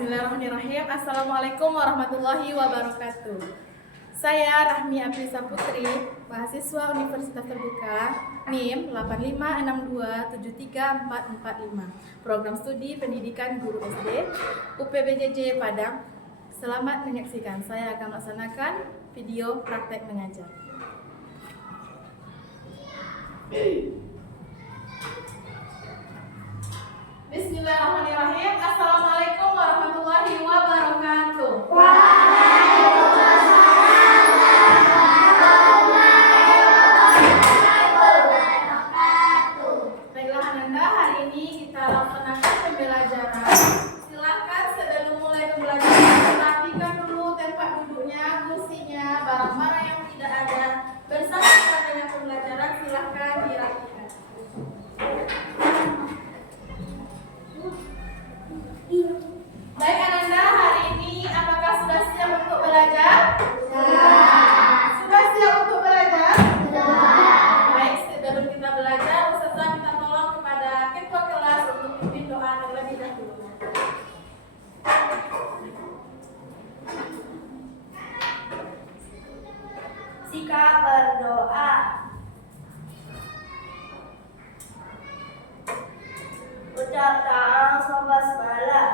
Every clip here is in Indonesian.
Bismillahirrahmanirrahim. Assalamualaikum warahmatullahi wabarakatuh. Saya Rahmi Aprisa Putri, mahasiswa Universitas Terbuka, NIM 856273445, Program Studi Pendidikan Guru SD, UPBJJ Padang. Selamat menyaksikan. Saya akan melaksanakan video praktek mengajar. Bismillahirrahmanirrahim. Assalamualaikum warahmatullahi wabarakatuh. Waalaikumsalam warahmatullahi wabarakatuh. Baiklah Ananda, hari ini kita laksanakan pembelajaran. Silakan sebelum mulai pembelajaran perhatikan dulu tempat duduknya, kursinya, barang-barang yang tidak ada. Bersama dengan pembelajaran silakan dirapikan. Baik Ananda, hari ini apakah sudah siap untuk belajar? Sudah siap untuk belajar? Baik, sebelum kita belajar, Ustazah minta tolong kepada ketua kelas untuk pimpin doa terlebih dahulu. Sikap berdoa. Ucap ta'ala basmalah.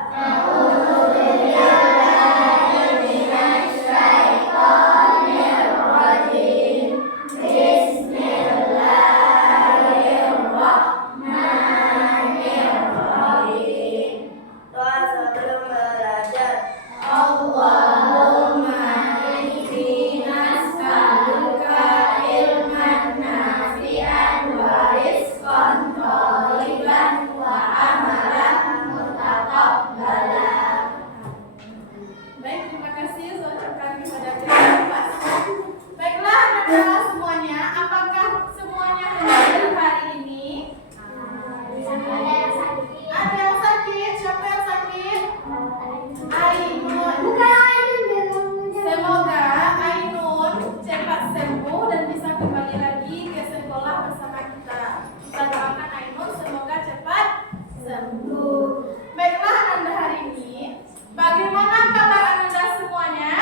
Doa sebelum belajar. Allahumma inni nas'aluka ilman nafi'an wa rizqan thayyiban wa amalan mutaqabbalan. Baik, terima kasih saya ucapkan kepada kelas. Baiklah, Anda semuanya, apakah semuanya hadir hari ini? Ada yang sakit? Siapa yang sakit? Ainun. Semoga Ainun cepat sembuh dan bisa kembali lagi ke sekolah bersama kita. Kita doakan Ainun semoga cepat sembuh. Baiklah Anda hari ini, bagaimana kabar Anda semuanya?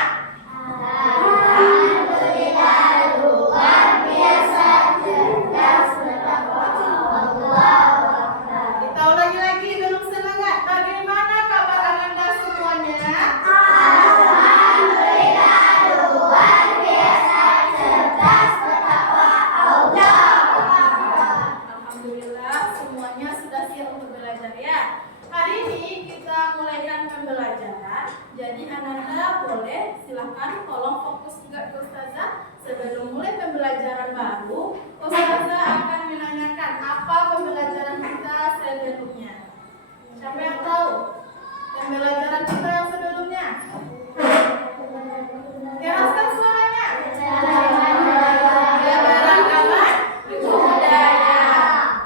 Alhamdulillah, luar biasa, cerdas, Kita ulangi lagi belum semangat. Bagaimana kabar Anda semuanya? Alhamdulillah, luar biasa, cerdas, bertakwa Allah. Alhamdulillah semuanya sudah siap untuk belajar ya. Hari ini kita mulaikan pembelajaran. Jadi Ananda boleh silahkan tolong fokus juga ke Ustazah. Sebelum mulai pembelajaran baru, Ustazah akan menanyakan apa pembelajaran kita sebelumnya. Siapa yang tahu pembelajaran kita yang sebelumnya? Keraskan suaranya. Keberagaman budaya.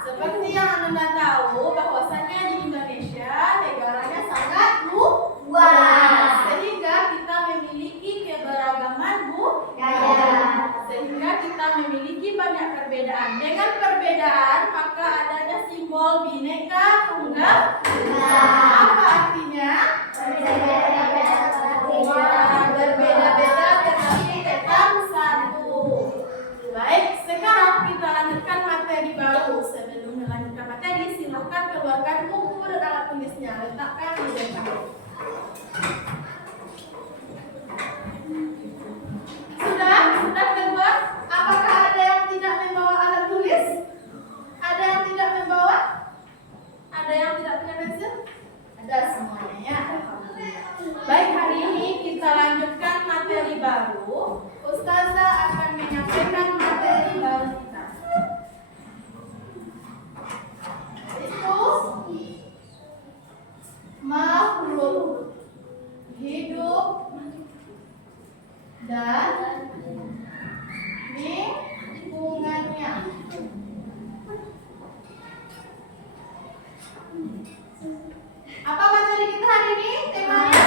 Seperti yang Anda tahu bahwasanya di Indonesia negaranya sangat luas, sehingga kita memiliki keberagaman budaya, sehingga kita memiliki banyak perbedaan. Dengan perbedaan maka adanya simbol Bhinneka Tunggal Ika. Apa artinya? Berbeda-beda tetapi tetap satu. Baik, sekarang kita lanjutkan materi baru. Sebelum melanjutkan materi, silahkan keluarkan buku dan alat tulisnya. Letakkan di depan. Sudah keluar? Apakah ada yang tidak membawa alat tulis? Ada yang tidak membawa? Ada yang tidak punya pensil? Ada semuanya ya. Alhamdulillah. Baik, hari ini kita lanjutkan materi baru. Ustazah akan menyampaikan materi baru kita. Itu makhluk hidup dan lingkungannya. Apa materi kita hari ini? Temanya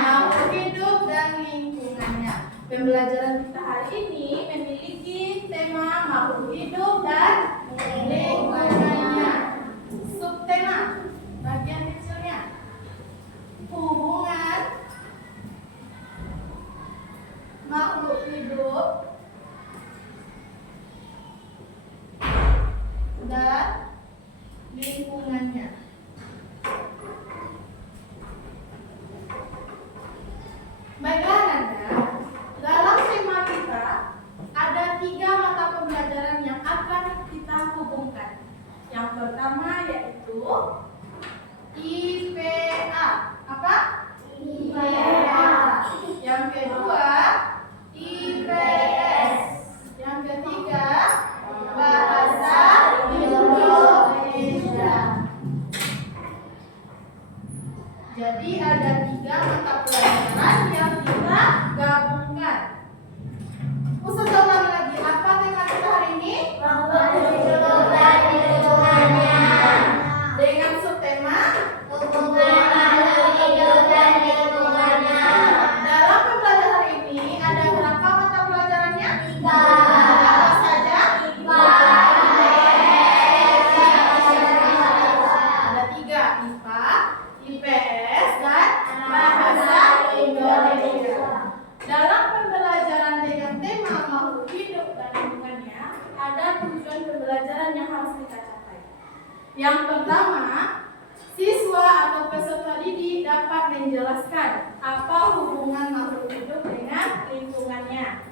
makhluk hidup dan lingkungannya. Pembelajaran kita hari ini memiliki tema makhluk hidup dan lingkungannya. Subtema lingkungannya. Baiklah Nanda, dalam tema kita ada 3 mata pembelajaran yang akan kita hubungkan. Yang pertama yaitu IPA. Apa? IPA. Yang kedua IPS. Yang ketiga Bahasa Indonesia. Jadi ada 3 mata pelajaran yang kita gabungkan. Ustazah ulangi lagi, apa tema kita hari ini? Dengan subtema dalam pembelajaran hari ini ada berapa mata pelajarannya? 3. Apa saja? Ada 3, IPA, IPS, dan Bahasa Indonesia. Dalam pembelajaran dengan tema makhluk hidup dan lingkungannya, ada tujuan pembelajaran yang harus kita capai. Yang pertama, siswa atau peserta didik dapat menjelaskan apa hubungan makhluk hidup dengan lingkungannya.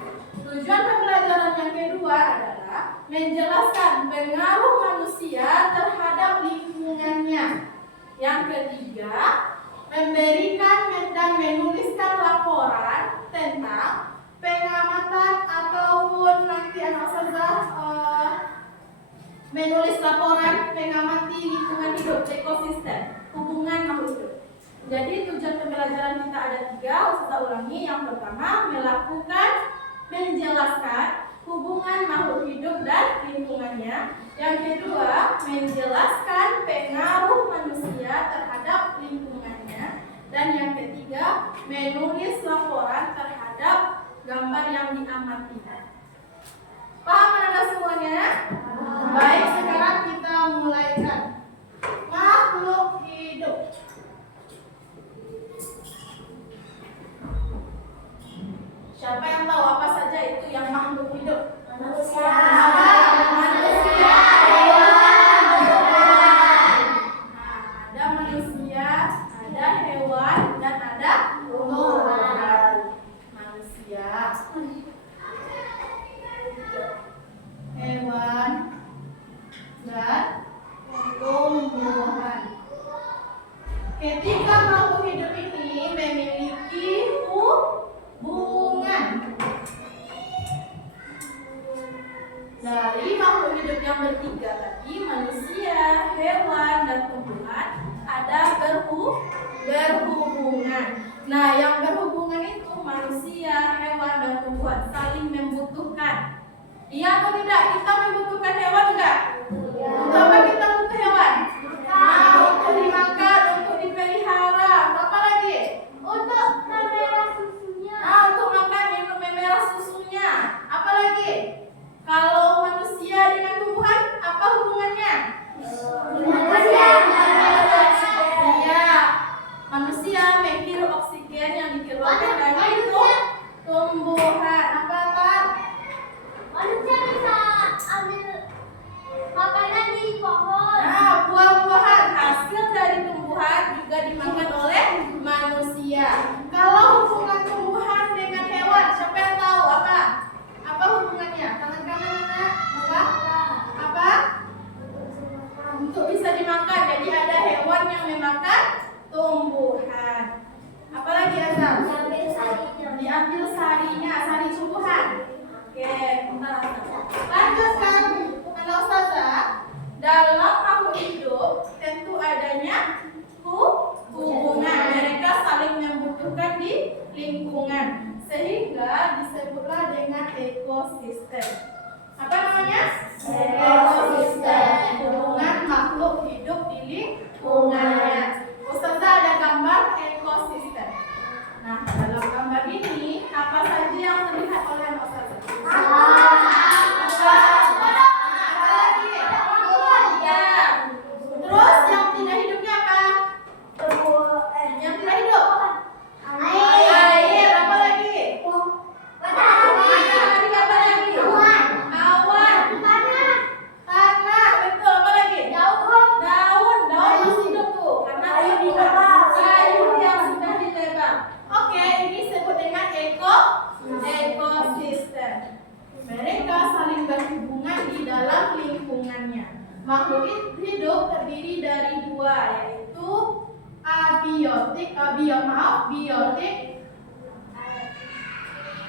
Tujuan pembelajaran yang kedua adalah menjelaskan pengaruh manusia terhadap lingkungannya. Yang ketiga, memberikan dan menuliskan laporan tentang pengamatan ataupun nanti anak ustazah menulis laporan mengamati lingkungan hidup, ekosistem, hubungan makhluk hidup. Jadi tujuan pembelajaran kita ada 3, ustazah ulangi. Yang pertama, menjelaskan hubungan makhluk hidup dan lingkungannya. Yang kedua, menjelaskan pengaruh manusia terhadap lingkungannya. Dan yang ketiga, menulis laporan terhadap gambar yang diamati. Paham Anda semuanya? Baik, sekarang kita mulaikan. Makhluk hidup. Siapa yang tahu apa saja itu yang makhluk hidup? Manusia. Manusia. Ada manusia, ada hewan, dan ada tumbuhan. Manusia, hewan, dan tumbuhan. Ketika makhluk hidup ini memiliki hubungan. Dari makhluk hidup yang bertiga tadi, manusia, hewan, dan tumbuhan, ada berhubungan. Nah, yang berhubungan itu manusia, hewan, dan tumbuhan saling membutuhkan. Iya atau tidak? Kita membutuhkan hewan enggak? Untuk apa kita butuh hewan? Untuk dimakan, untuk dipelihara. Apa lagi? Untuk memerah susunya. Untuk makan, minum, memerah susunya. Apa lagi? Kalau manusia dengan tumbuhan, apa hubungannya? Iya, manusia menghirup oksigen yang dikeluarkan dari tumbuhan. Apa? Manusia bisa ambil makanan di pohon. Nah, buah-buahan hasil dari tumbuhan juga dimakan oleh manusia. Kalau hubungan tumbuhan dengan hewan, siapa yang tahu apa? Apa hubungannya? Tangan kanan anak. Apa? Untuk bisa dimakan. Jadi ada hewan yang memakan tumbuhan. Apalagi Azam? Diambil sarinya, sari tumbuhan. Oke, lanjutkan anak ustazah. Dalam makhluk hidup tentu adanya hubungan. Mereka saling membutuhkan di lingkungan, sehingga disebutlah dengan ekosistem. Apa namanya? Ekosistem. Hubungan makhluk hidup di lingkungannya. Ustazah ada gambar ekosistem. Nah, dalam gambar ini apa saja yang terlihat oleh anak ustazah? Terus yang tidak hidupnya apa? Yang tidak hidup? Air. Apa lagi? Matahari. Apa lagi? Makhluk hidup terdiri dari dua, yaitu biotik.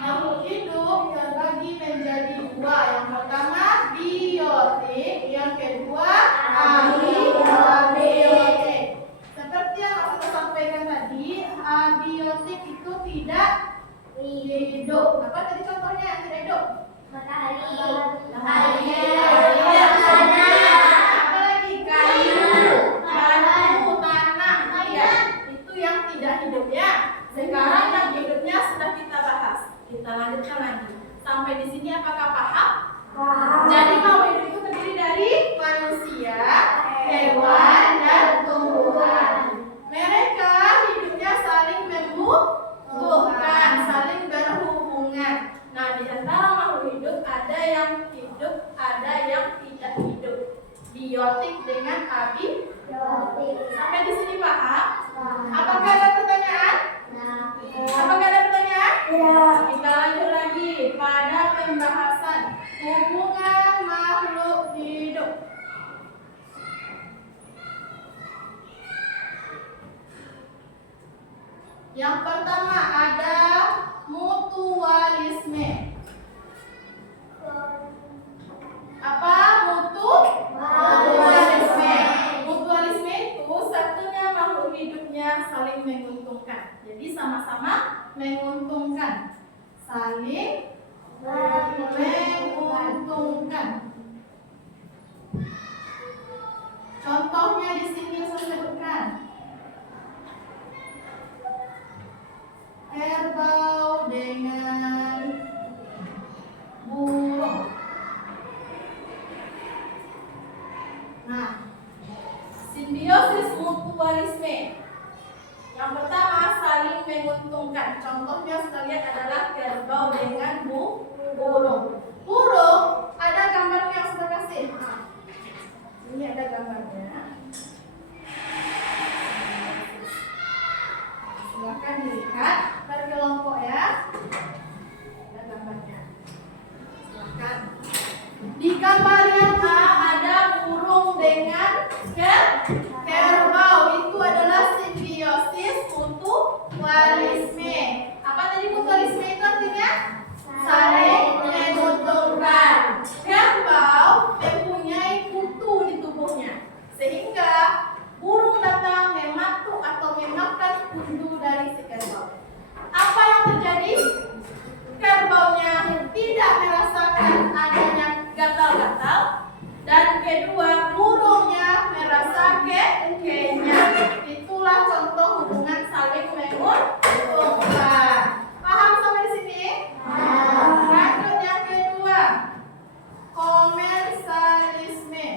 Makhluk hidup terbagi menjadi dua. Yang pertama biotik, yang kedua abiotik. Seperti yang aku sampaikan tadi, abiotik itu tidak hidup. Apa tadi contohnya yang tidak hidup? Matahari. Apalagi kayu, batu, tanah. Ya, itu yang tidak hidup ya. Sekarang yang hidupnya sudah kita bahas. Kita lanjutkan lagi. Sampai di sini apakah paham? Jadi makhluk hidup itu terdiri dari manusia, hewan, dan tumbuhan. Mereka hidupnya saling membutuhkan, saling berhubungan. Nah, di antara makhluk hidup ada yang hidup, ada yang tidak hidup. Biotik dengan abiotik. Sampai di sini paham? Apakah ada pertanyaan? Apakah ada pertanyaan? Kita lanjut lagi pada pembahasan hubungan makhluk hidup. Yang pertama ada mutualisme. Apa? Mutualisme. Mutualisme itu satunya makhluk hidupnya saling menguntungkan. Jadi sama-sama menguntungkan. Saling menguntungkan. Contohnya di sini saya sebutkan. Kerbau dengan burung. Nah, simbiosis mutualisme. Yang pertama saling menguntungkan. Contohnya sekalian adalah kerbau dengan burung. Burung ada gambarnya yang sudah kasih. Ini ada gambarnya. Silakan dilihat berkelompok ya. Ada gambarnya. Silakan. Di gambar yang A ada burung dengan kerbau. Itu adalah simbiosis mutualisme. Apa tadi mutualisme itu artinya? Saling menguntungkan. Kerbau mempunyai kutu di tubuhnya, sehingga burung datang mematuk atau memakan kutu dari si kerbau. Apa yang terjadi? Kerbaunya tidak merasakan adanya gatal-gatal, dan kedua burungnya merasa kenyang. Itulah contoh hubungan saling menguntungkan. Paham sampai di sini? Lanjut yang kedua, komersialisme.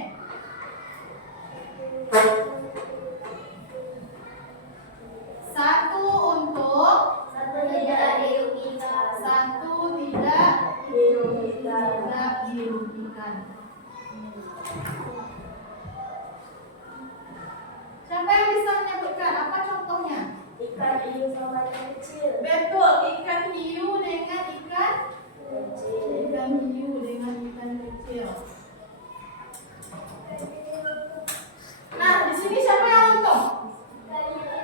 Satu untuk, Satu tidak dirugikan. satu tidak dirugikan. Siapa yang bisa menyebutkan apa contohnya? Ikan hiu sama ikan kecil. Betul, ikan hiu dengan ikan Kecil. ikan hiu dengan ikan kecil. Nah, di sini siapa yang untung?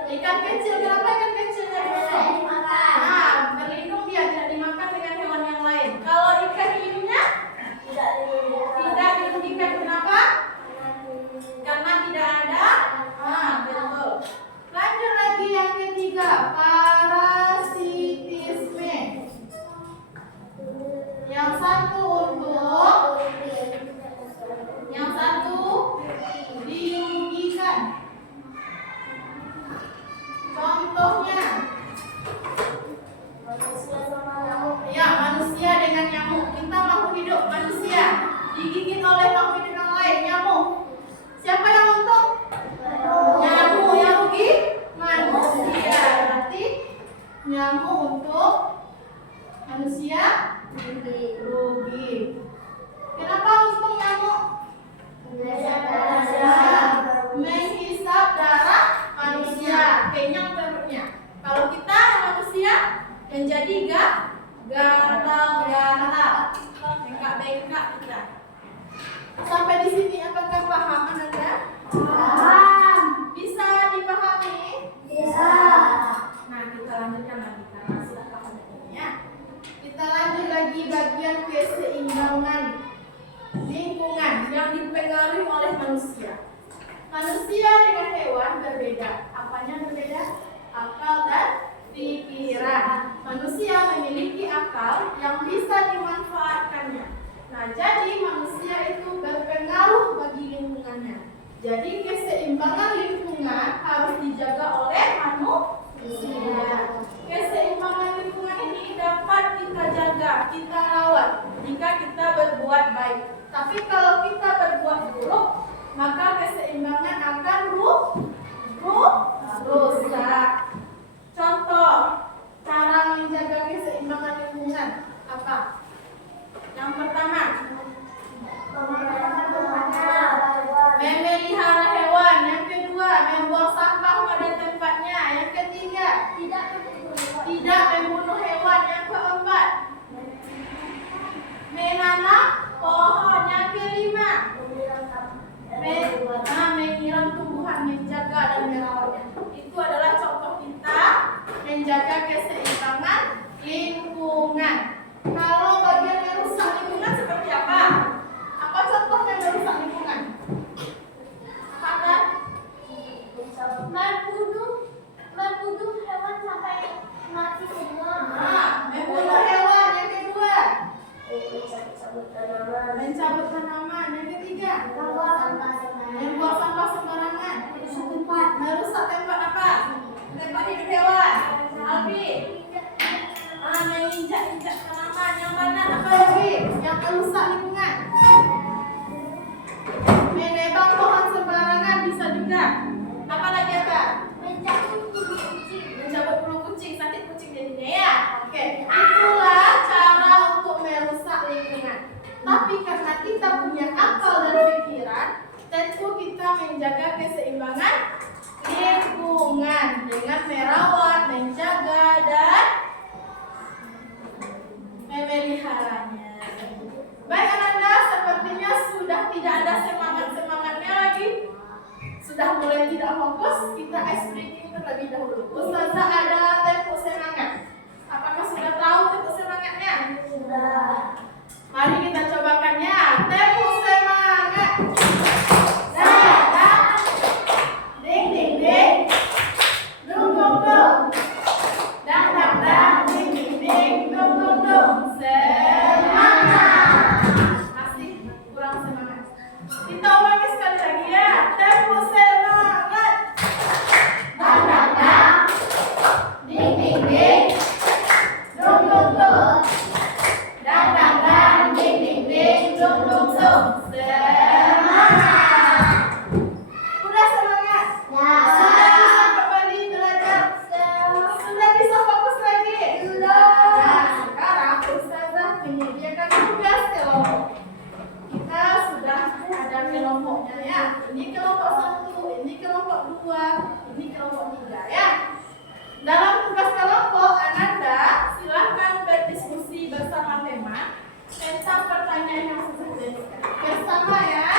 Ikan kecil. Kenapa ikan kecilnya untung? Nah, berlindung dia tidak dimakan dengan hewan yang lain. Kalau ikan hiunya Tidak dirugikan. tidak dirugikan. Kenapa? Karena tidak ada. Betul. Lanjut lagi yang ketiga, parasitisme. Yang satu untuk manusia. Manusia dengan hewan berbeda. Apanya berbeda? Akal dan pikiran. Manusia memiliki akal yang bisa dimanfaatkannya. Nah, jadi manusia itu berpengaruh bagi lingkungannya. Jadi keseimbangan lingkungan harus dijaga oleh manusia. Keseimbangan lingkungan ini dapat kita jaga, kita rawat jika kita berbuat baik. Tapi kalau kita berbuat buruk, maka keseimbangan akan rusak. Contoh cara menjaga keseimbangan lingkungan apa? Yang pertama, memelihara hewan. Yang kedua, membuang sampah pada tempatnya. Yang ketiga, tidak membunuh hewan. Yang keempat, menanam pohon. Yang kelima, menyiram tumbuhan, menjaga dan merawatnya. Itu adalah contoh kita menjaga keseimbangan lingkungan. Kalau bagian merusak lingkungan seperti apa? Apa contohnya merusak lingkungan? Apa? Membunuh hewan sampai mati semua. Membunuh hewan. Yang kedua, Mencabut tanaman. mencabut tanaman. Yang ketiga, membuang sampah sembarangan. Merusak tempat apa? Tempat hidup hewan. Alfi. Menginjak-injak tanaman. Yang mana apa lagi? Yang merusak lingkungan. Menebang pohon sembarangan bisa juga. Apa lagi apa? Mencabut bulu kucing, sakit kucing jadinya ya. Oke, itulah cara untuk merusak lingkungan. Tapi karena kita punya akal dan pikiran, tentu kita menjaga keseimbangan lingkungan dengan merawat, menjaga dan memeliharanya. Baik Ananda, sepertinya sudah tidak ada semangat-semangatnya lagi. Sudah mulai tidak fokus, kita ice breaking terlebih dahulu. Ustazah ada tempo semangat. Apakah sudah tahu tempo semangatnya? Sudah. Mari kita cobakan ya. Tempo semangat. Dah. Ding ding ding. Dung dung dung. Dang dang dang. Ding ding ding. Dung dung dung. Semangat. Masih kurang semangat. Kita ulangi sekali lagi ya. Tempo semangat. Dang dang dang. Ding ding ding. Dung dung dung. Dang dang dang. Ding ding ding. Dung dung dung. Semangat. Udah semangat? Sudah bisa kembali belajar? Sudah bisa fokus lagi? Nah, sekarang Ustazah menyediakan tugas kelompok. Kita sudah ada kelompoknya ya. Ini kelompok 1, ini kelompok 2, ini kelompok 3 ya. Dalam tugas kelompok, Ananda silahkan berdiskusi bersama tema tentang pertanyaan yang sudah dijadikan. Bersama ya.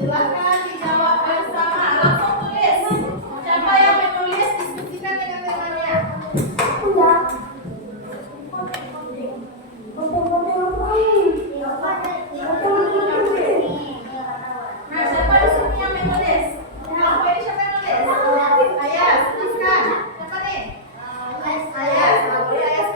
Silakan dijawab bersama. Langsung tulis. Siapa yang menulis diskusikan dengan temanya. Nah, siapa di sini yang menulis? Kelompok ini siapa yang menulis? Ayas, silahkan. Siapa nih? Ayas. Boleh Ayas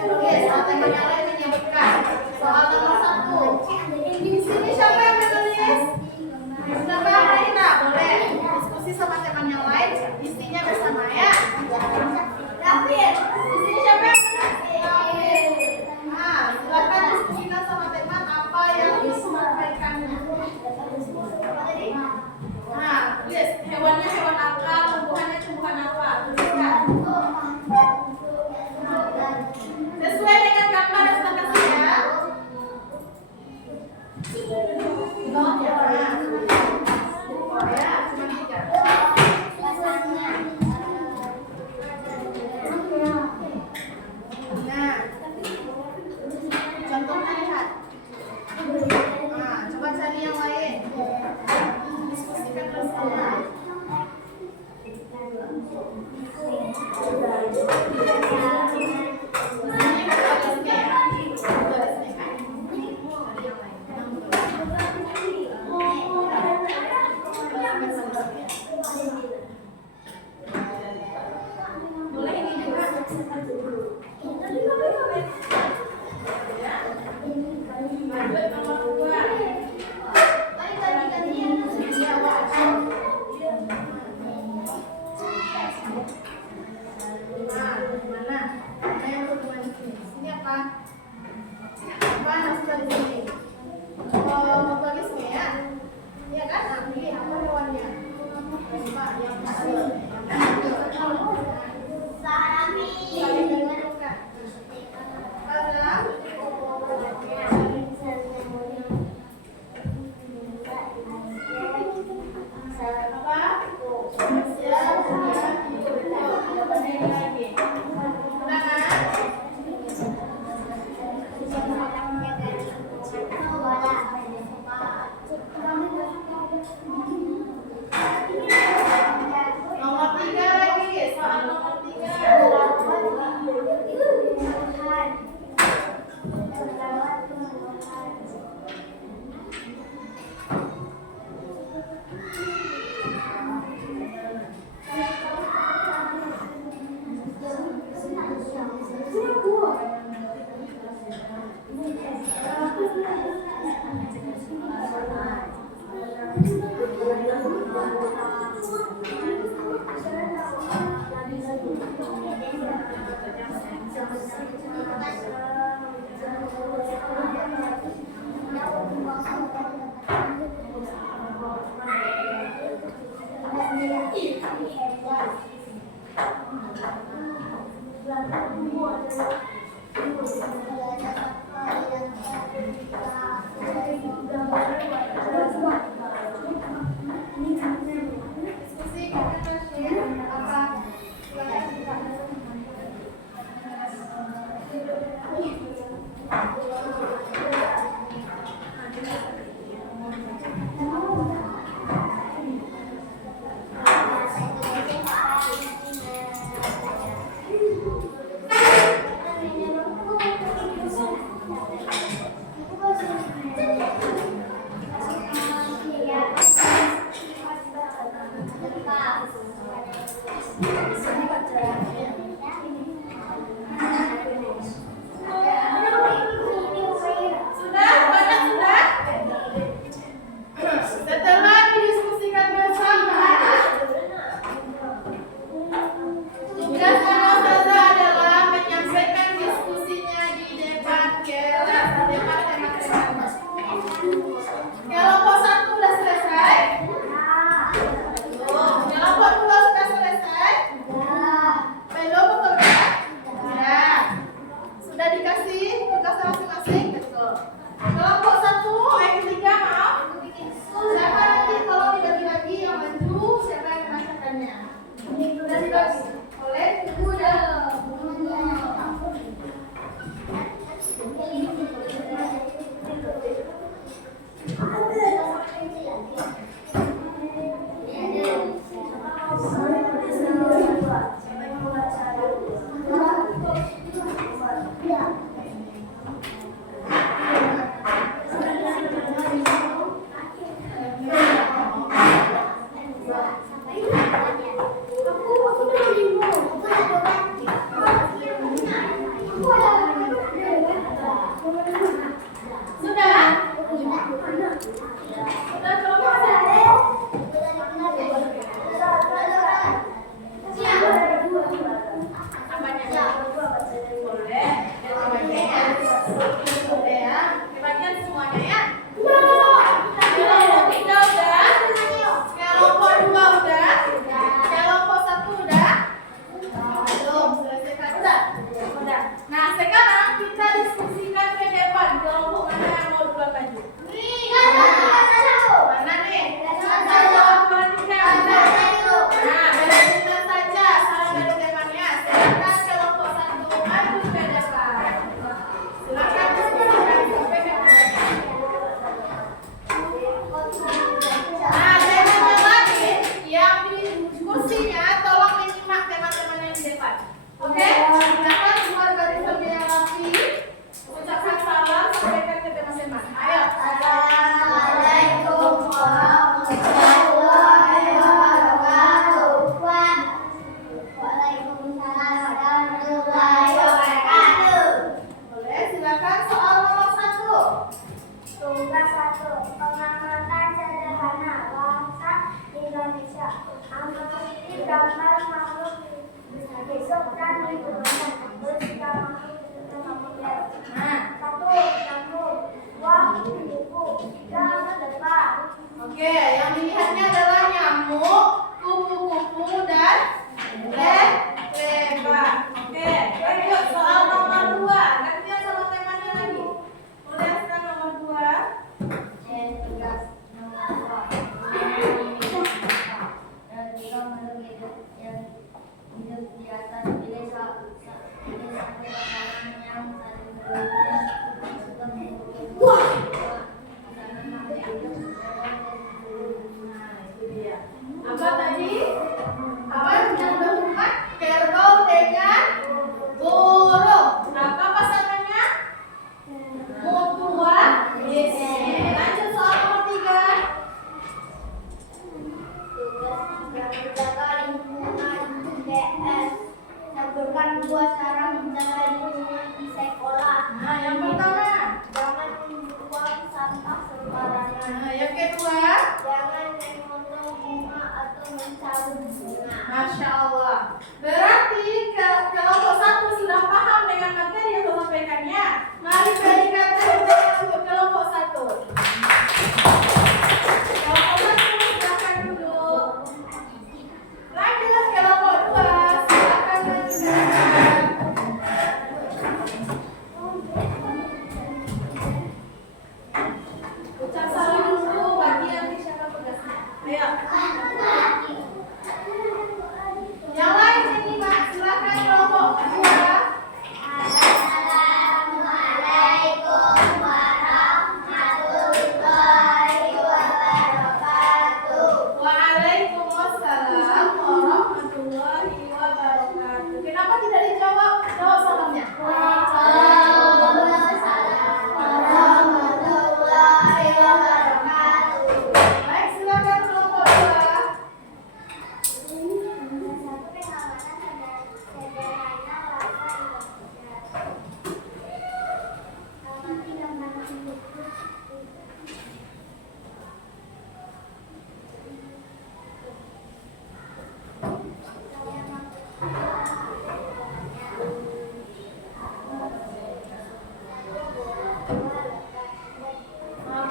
Nah, sudah di sini. Mau tulis ya? Iya kan? Nah, pilih apa hewannya? Coba yang kecil. Sapi. Sekarang apa? Nomor 3 lagi, soal nomor 3. Diskusi kita share apa? Sudah? Banyak sudah? Setelah didiskusikan bersama, tugas Ustazah adalah menyampaikan diskusinya di depan kelas, depan teman-teman. Kelompok 1 sudah selesai? Kelompok 2 sudah selesai? Belum betul kan? Sudah. Sudah dikasih tugas masing-masing? Betul. Kelompok 1, ketiga maaf. Siapa nanti kalau dibagi-bagi yang maju, siapa yang merasakannya? Sudah dibagi oleh ibu dan gambar makhluk besok dan lingkungan bersikap makhluk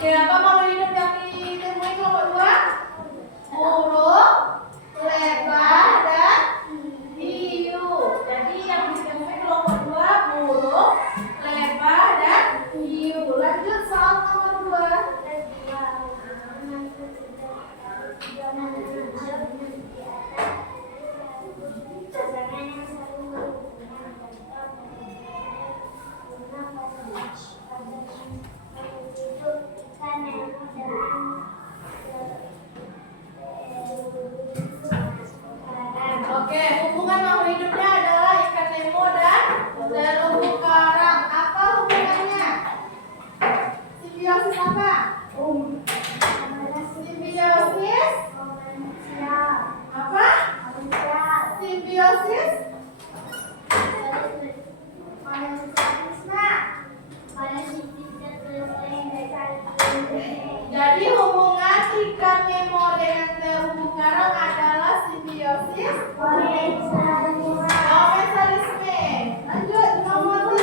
Oke, apa makhluk hidup yang ditemui kelompok 2? Burung, lebah, dan hiu. Jadi yang ditemui kelompok 2 burung, lebah, dan hiu. Lanjut soal nomor 2. Oke, hubungan makhluk hidupnya adalah ikan Nemo dan terumbu karang. Apa hubungannya? Simbiosis apa? Simbiosis apa? Simbiosis jadi hubungan ikan Nemo dengan terumbu karang adalah simbiosis komensalisme. Lanjut nomor 3.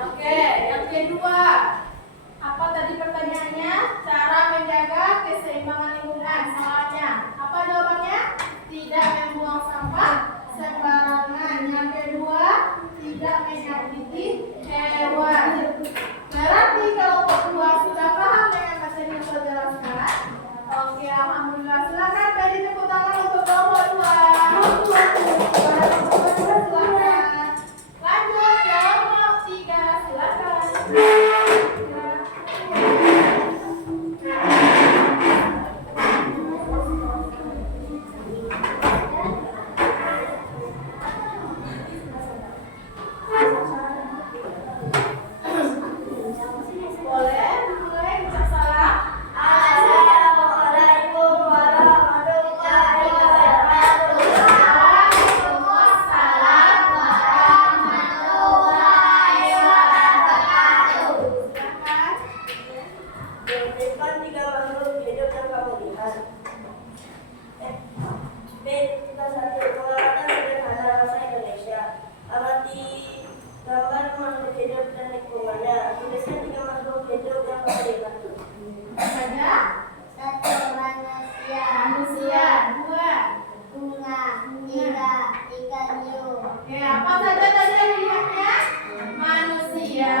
Oke, yang kedua. Apa tadi pertanyaannya? Cara menjaga keseimbangan lingkungan. Soalnya, apa jawabannya? Tidak membuang sampah sembarangan. Yang kedua, tidak menyakiti hewan. Berarti kelompok 2 sudah paham dengan materi yang saya jelaskan? Oke, alhamdulillah. Silakan beri tepuk tangan untuk kelompok 2. Silakan. Lanjut kelompok 3. Silakan. Boleh mulai ucap salam. Assalamualaikum warahmatullahi wabarakatuh. Waalaikumsalam warahmatullahi wabarakatuh. Silakan. Berikan 3 makhluk hidup yang kamu lihat. B. Kita satu pengamatan sederhana bahasa Indonesia. Amati gambar makhluk hidup dan lingkungannya. Tuliskan 3 makhluk hidup yang kamu lihat. Ada Satu manusia, manusia. 2. bunga, 3 ikan hiu. Oke, apa saja tadi yang dilihatnya? Manusia,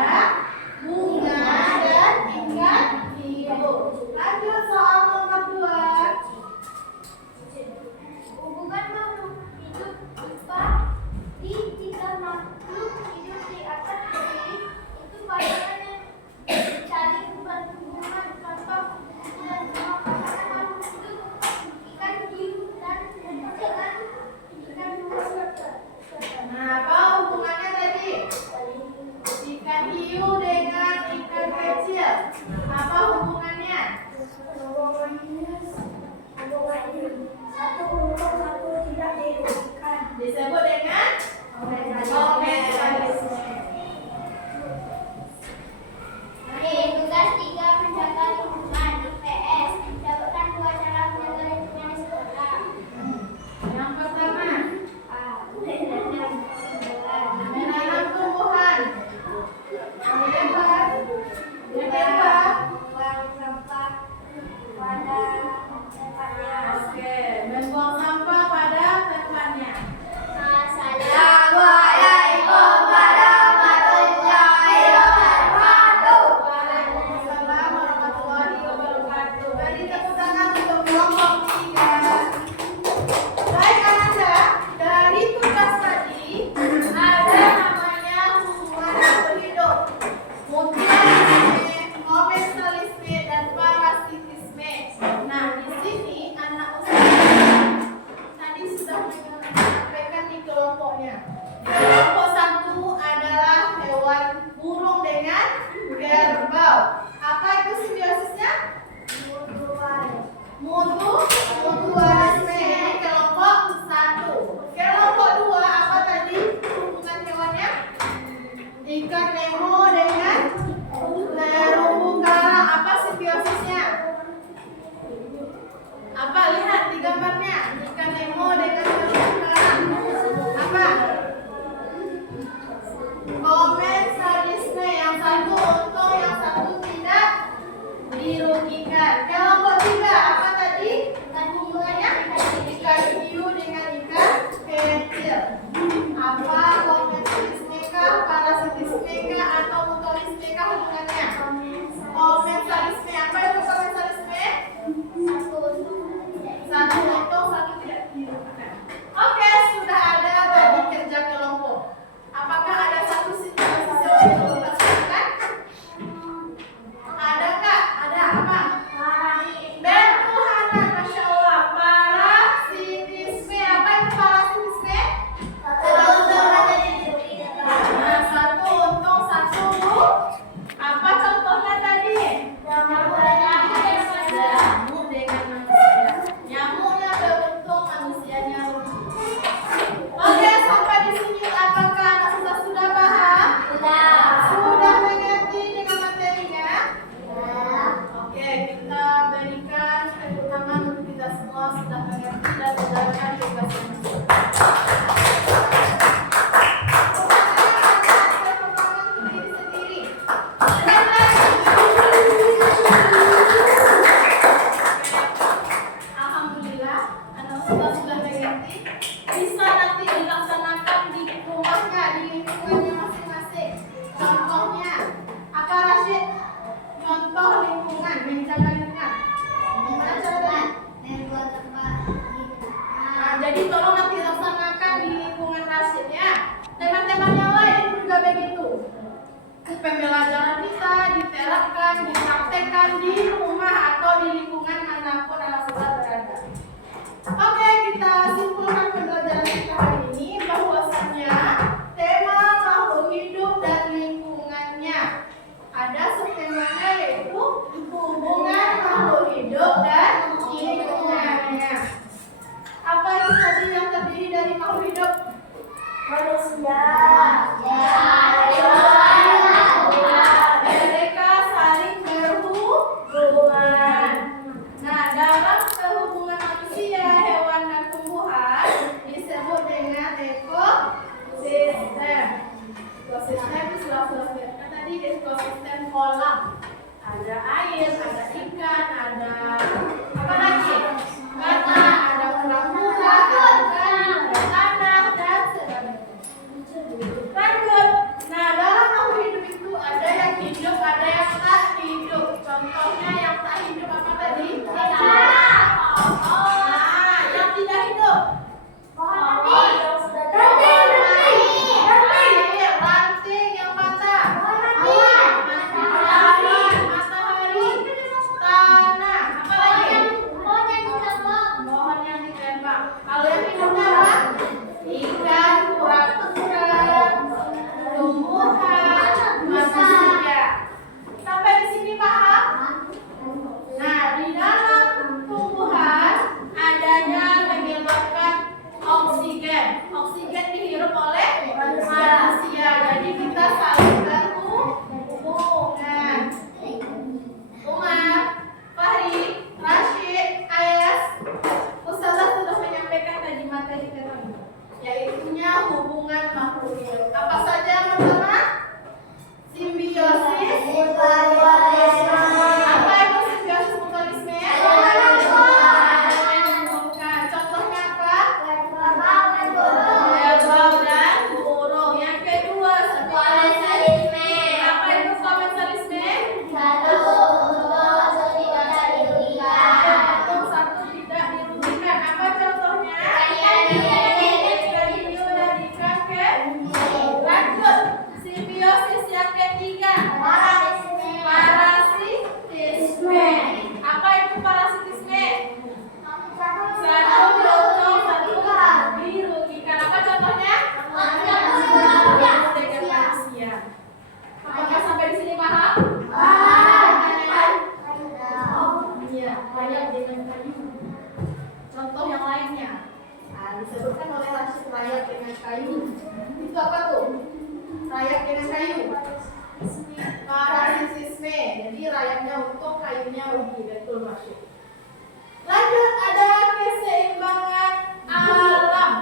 bunga, dan ikan hiu. Lanjut soal nomor 2. Hubungan makhluk hidup berupa di 3 makhluk hidup di atas bumi itu pasangan yang saling berhubungan tanpa dan semua pasangan makhluk hidup ikan hiu dan dengan ikan hiu. Nah, apa hubungannya tadi? Ikan hiu dengan ikan kecil. Apa hubungannya? Satu huruf, satu tidak dihubungkan. Disebut dengan komensalisme. Tugas 3 menjaga lingkungan IPS. Sebutkan 2 cara menjaga lingkungan di sekolah. Yang pertama, Menanam menanam tumbuhan. Yang kedua, buang sampah pada tempatnya. oke, membuang sampah pada tempatnya. Assalamualaikum warahmatullahi wabarakatuh. Waalaikumsalam warahmatullahi dirugikan. Kelompok 3 apa tadi? Hubungannya ikan hiu dengan ikan kecil. Apa komensalisme kah, parasitisme kah, atau mutualisme kah hubungannya? Komensalisme. Apa itu komensalisme? Satu untung, satu tidak dirugikan. Oke, sudah ada bagi kerja kelompok. Apakah ada satu situasi yang perlu dilakukan? Ada nggak? Ada apa? Betul, Hana. Masya Allah. Parasitisme. Apa itu parasitisme? Nah, satu untung, satu. Apa contohnya tadi? Nyamuk dengan manusia. Nyamuknya beruntung, manusianya rugi. Oke, sampai di sini apakah anak sudah paham? Sudah mengerti dengan materinya? Oke, kita berikan keutamaan untuk kita semua sudah mengerti dan menjalankan tugas ini. Alhamdulillah, anak sudah mengerti. Bisa nanti dilaksanakan di rumahnya, di lingkungannya masing-masing. Contohnya, apa Rashid? Contoh lingkungan, menjaga lingkungan. Gimana caranya? Nah, jadi tolong nanti laksanakan di lingkungan Rashid ya. Teman-teman yang lain juga begitu. Pembelajaran kita diterapkan, dipraktekkan di rumah atau di lingkungan manapun anak sudah berada. Oke, kita simpulkan pembelajaran kita hari ini bahwasanya tema makhluk hidup dan lingkungannya ada subtemanya yaitu hubungan makhluk hidup dan lingkungannya. Apa itu tadi yang terdiri dari makhluk hidup? Manusia. Mereka saling berhubungan. Nah, dalam hubungan manusia, hewan dan tumbuhan disebut dengan ekosistem. Ekosistem itu sudah kan tadi ekosistem kolam. Ada air, ada ikan, ada apa lagi? Karena ada kura-kura, ada tanah dan sebagainya. Lanjut. Nah, dalam makhluk hidup itu ada yang hidup, ada yang tak hidup. Contohnya yang tak hidup apa tadi? Yang tidak hidup. Ranting yang patah. Matahari. Tanah. Apa lagi? Pohon yang ditembak. Kalau yang hidupnya apa? Ikan, kura-kura, tumbuhan, manusia. Sampai di sini paham? Nah, di dalam tumbuhan adanya menyebabkan oksigen. Oksigen dihirup oleh manusia. Jadi kita saling berhubungan. Umar, Fahri, Rashid, Ayas, Ustazah sudah menyampaikan tadi materi kami, yaitunya hubungan makhluk hidup. Apa saja yang pertama? Simbiosis. Apa itu simbiosis mutualisme? Menyambungkan. Contohnya apa? Lebah dan burung. Yang kedua, apa itu komensalisme? Untung, satu tidak dirugikan. Apa contohnya? Ikan hiu dan ikan kecil. Lanjut. Simbiosis yang ketiga. Parasitisme. Apa itu parasitisme? Satu untung, satu dirugikan. Apa contohnya? Dengan manusia. Apakah sampai di sini paham? Iya, rayak dengan kayu. Contoh yang lainnya. Nah, disebutkan oleh Rashid rayak dengan kayu. Itu apa tuh? Rayak dengan kayu. Parasitisme. Jadi rayaknya untung, kayunya rugi. Betul, Rashid. Lanjut, ada keseimbangan alam.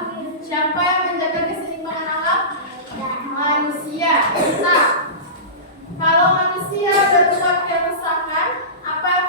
Siapa yang menjaga keseimbangan alam? Manusia. Kita. Kalau manusia berbuat kerusakan, apa yang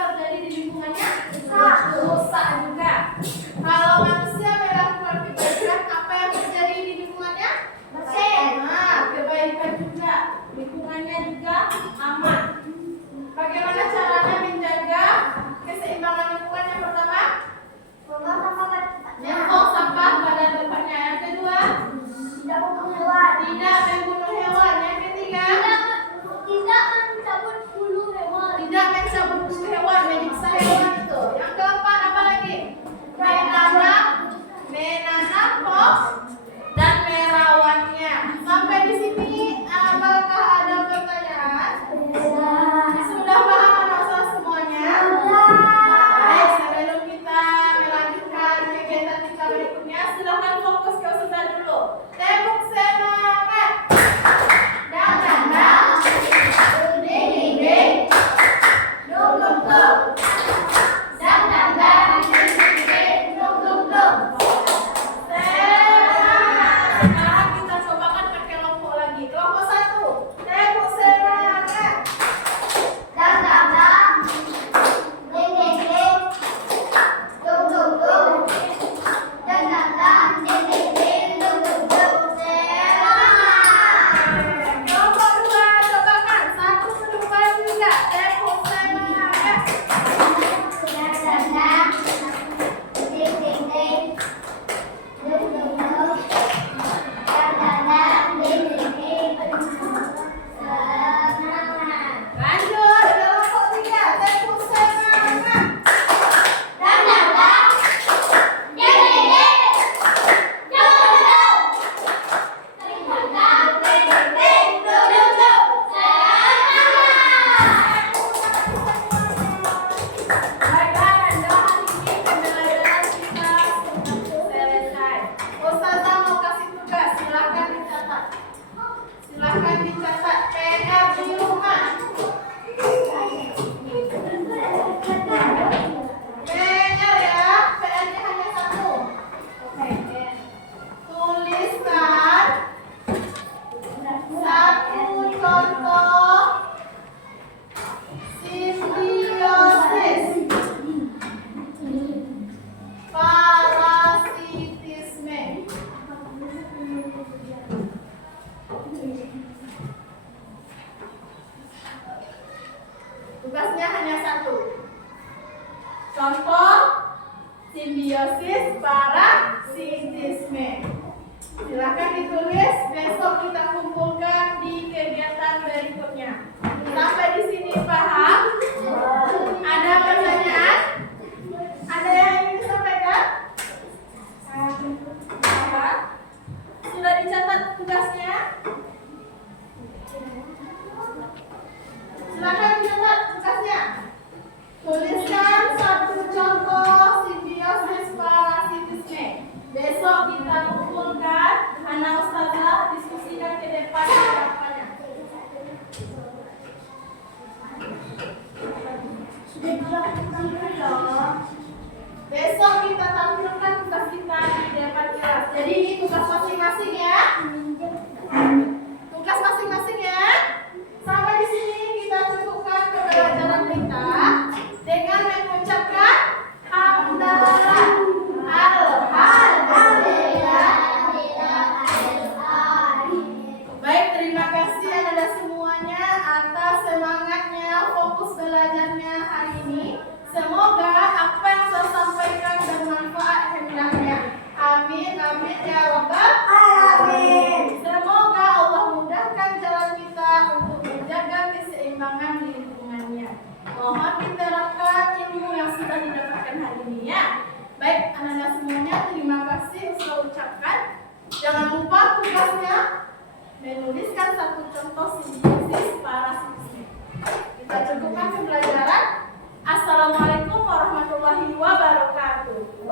Contoh simbiosis parasitisme. Silakan ditulis, besok kita kumpulkan di kegiatan berikutnya. Sampai di sini paham? Ada pertanyaan? Ada yang ingin disampaikan? Paham? Sudah dicatat tugasnya? Silakan dicatat tugasnya. Tuliskan satu contoh simbiosis parasitisme. Besok kita kumpulkan, anak ustazah diskusikan ke depan jawabannya. Besok kita tampilkan tugas kita di depan kelas. Jadi ini tugas masing-masing ya. Tugas masing-masing ya. Sampai di sini kita cukupkan pembelajaran kita dengan mengucapkan hamdalah. Baik, terima kasih Anda semuanya atas semangatnya, fokus belajarnya hari ini. Semoga apa yang saya sampaikan bermanfaat hendaknya. Amin, amin ya rabbal alamin. Semoga Allah mudahkan jalan kita untuk menjaga keseimbangan lingkungannya. Mohon diterapkan ilmu yang sudah didapatkan hari ini ya. Baik, anak-anak semuanya, terima kasih saya ucapkan. Jangan lupa tugasnya menuliskan satu contoh simbiosis parasitisme. Kita cukupkan pembelajaran. Assalamualaikum warahmatullahi wabarakatuh.